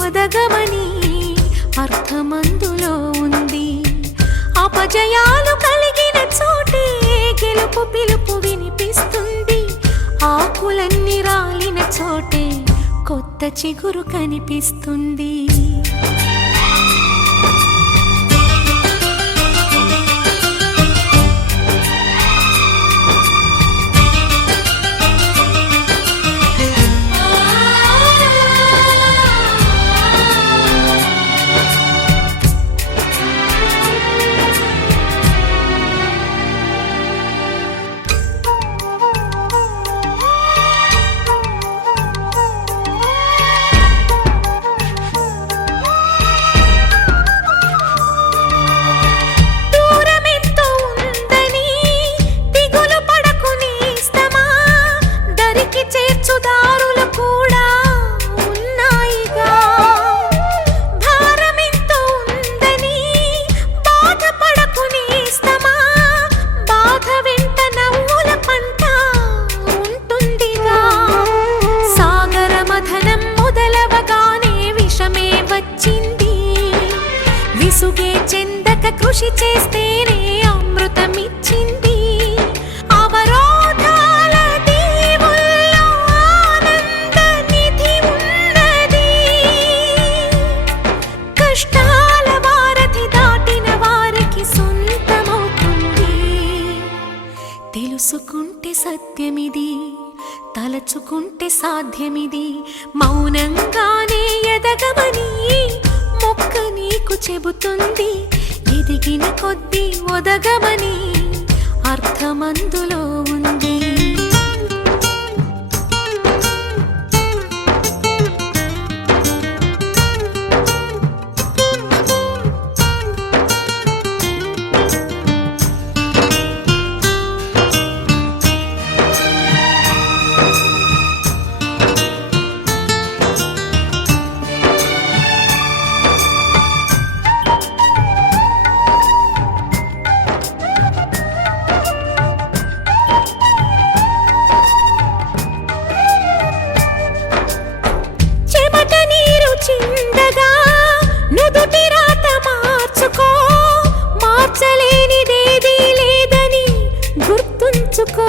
ఉదగమని అర్థమందులో ఉంది. అపజయాలు కలిగిన చోటే గెలుపు పిలుపు వినిపిస్తుంది. ఆకులన్నీ రాలిన చోటే కొత్త చిగురు కనిపిస్తుంది. వచ్చింది. విసుగే చెందక కృషి చేస్తేనే అమృతమిచ్చింది. కష్టాల దాటిన వారికి తెలుసుకుంటే సత్యమిది తలచుకుంటే సాధ్యమిది మౌనంగా చెబుతుంది. ఎదిగిన కొద్దీ ఒదగమని అర్థమందులో ఉంది. మార్చలేనిదేదీ లేదని గుర్తుంచుకో.